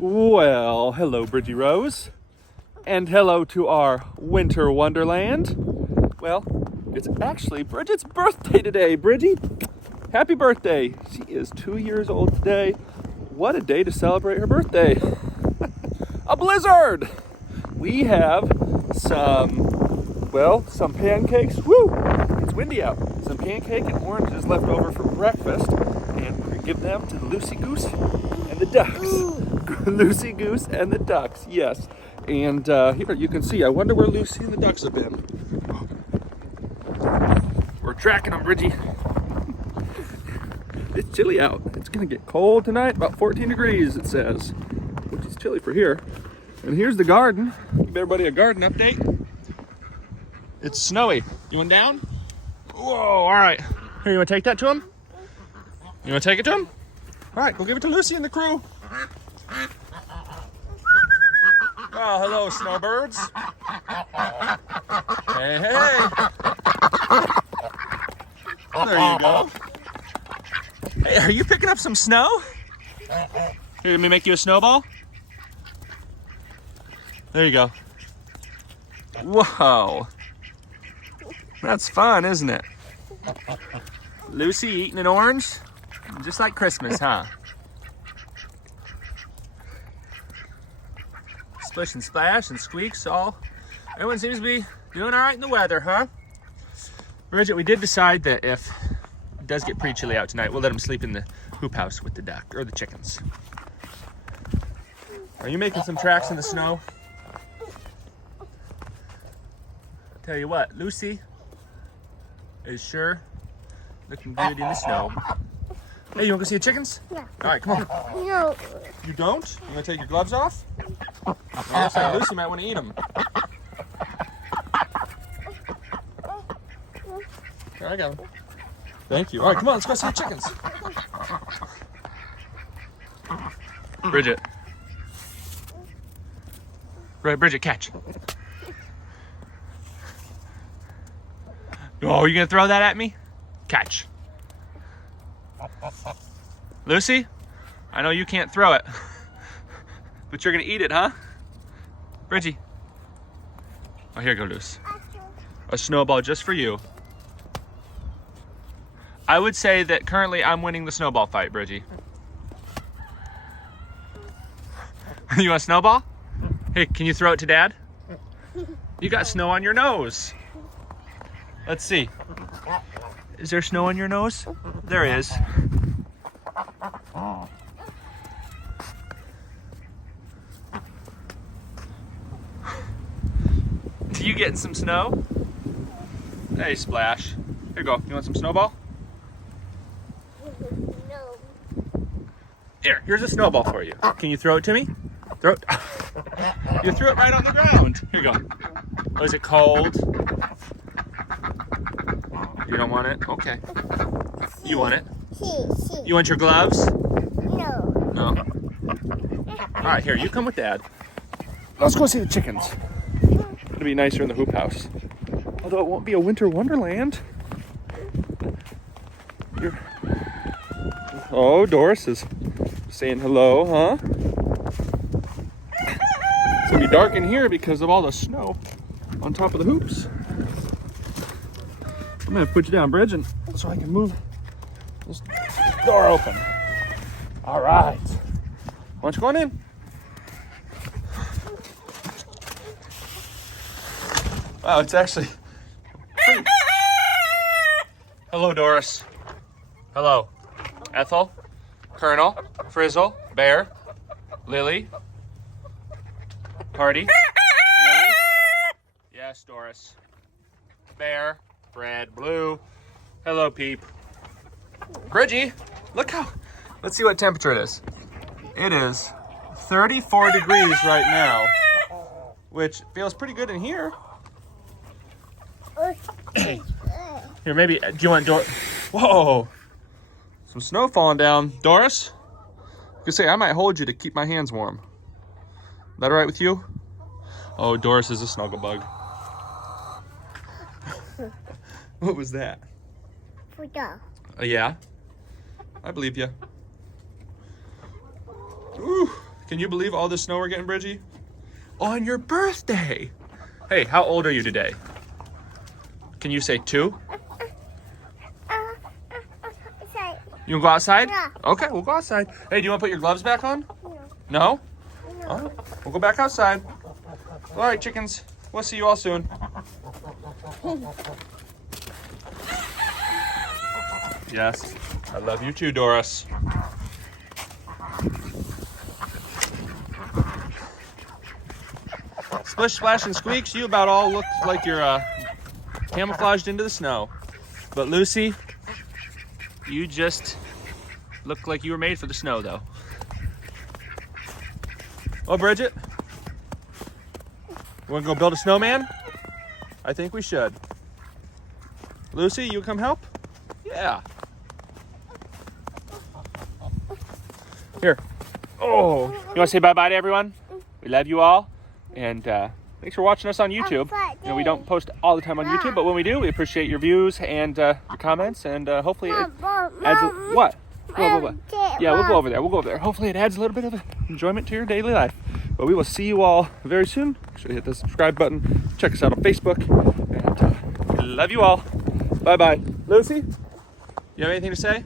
Well, hello, Bridgie Rose. And hello to our winter wonderland. Well, it's actually Bridget's birthday today, Bridgie. Happy birthday. She is 2 years old today. What a day to celebrate her birthday. A blizzard. We have some pancakes. Woo! It's windy out. Some pancake and oranges left over for breakfast. And we're gonna give them to the Lucy Goose and the ducks. Lucy Goose and the ducks, yes. And here you can see, I wonder where Lucy and the ducks have been. We're tracking them, Bridgie. It's chilly out. It's gonna get cold tonight, about 14 degrees it says, which is chilly for here. And here's the garden. Give everybody a garden update. It's snowy. You want down? Whoa, all right. Here, you wanna take that to him? You wanna take it to him? All right, go give it to Lucy and the crew. Oh, hello, snowbirds. Hey, hey. There you go. Hey, are you picking up some snow? Here, let me make you a snowball. There you go. Whoa. That's fun, isn't it? Lucy eating an orange? Just like Christmas, huh? Splish and splash and squeaks all. Everyone seems to be doing all right in the weather, huh? Bridget, we did decide that if it does get pretty chilly out tonight, we'll let them sleep in the hoop house with the duck or the chickens. Are you making some tracks in the snow? Tell you what, Lucy is sure looking good in the snow. Hey, you want to go see the chickens? Yeah. All right, come on. No. You don't? You want to take your gloves off? I guess Lucy might want to eat them. Here, I got them. Thank you. All right, come on, let's go see the chickens. Bridget. Right, Bridget, catch. Oh, you gonna throw that at me? Catch. Lucy, I know you can't throw it, but you're gonna eat it, huh? Bridgie. Oh, here you go, Luce. A snowball just for you. I would say that currently I'm winning the snowball fight, Bridgie. You want a snowball? Hey, can you throw it to Dad? You got snow on your nose. Let's see. Is there snow on your nose? There is. Do you getting some snow? Hey, Splash. Here you go. You want some snowball? No. Here's a snowball for you. Can you throw it to me? Throw it. You threw it right on the ground. Here you go. Oh, is it cold? You don't want it? Okay. You want it? You want your gloves? No. No. All right, here, you come with Dad. Let's go see the chickens. It'll be nicer in the hoop house. Although it won't be a winter wonderland. Oh, Doris is saying hello, huh? It's gonna be dark in here because of all the snow on top of the hoops. I'm gonna put you down, Bridget, so I can move this door open. All right. Why don't you go on in? Wow, it's actually pretty... Hello, Doris. Hello. Ethel, Colonel, Frizzle, Bear, Lily, Party, Millie. Yes, Doris. Bear, Fred, Blue. Hello, Peep. Bridgie, look how... Let's see what temperature it is. It is 34 degrees right now, which feels pretty good in here. Here, maybe, do you want Doris? Whoa, some snow falling down. Doris, you can say I might hold you to keep my hands warm. Is that all right with you? Oh, Doris is a snuggle bug. What was that? Yeah, I believe you. Ooh, Can you believe all the snow we're getting, Bridgie? On your birthday. Hey, how old are you today? Can you say 2? You wanna go outside? Yeah. Okay, we'll go outside. Hey, do you wanna put your gloves back on? No? All right, we'll go back outside. All right, chickens. We'll see you all soon. Yes, I love you too, Doris. Splish, splash, and squeaks, you about all look like you're camouflaged into the snow. But Lucy, you just look like you were made for the snow, though. Oh, Bridget, wanna go build a snowman? I think we should. Lucy, you come help? Yeah. Here. Oh, you wanna say bye-bye to everyone? We love you all, and thanks for watching us on YouTube. You know, we don't post all the time on YouTube, but when we do, we appreciate your views and your comments, and hopefully it adds what? What? Yeah, we'll go over there. We'll go over there. Hopefully it adds a little bit of enjoyment to your daily life. But we will see you all very soon. Make sure to hit the subscribe button. Check us out on Facebook. And love you all. Bye-bye. Lucy, you have anything to say?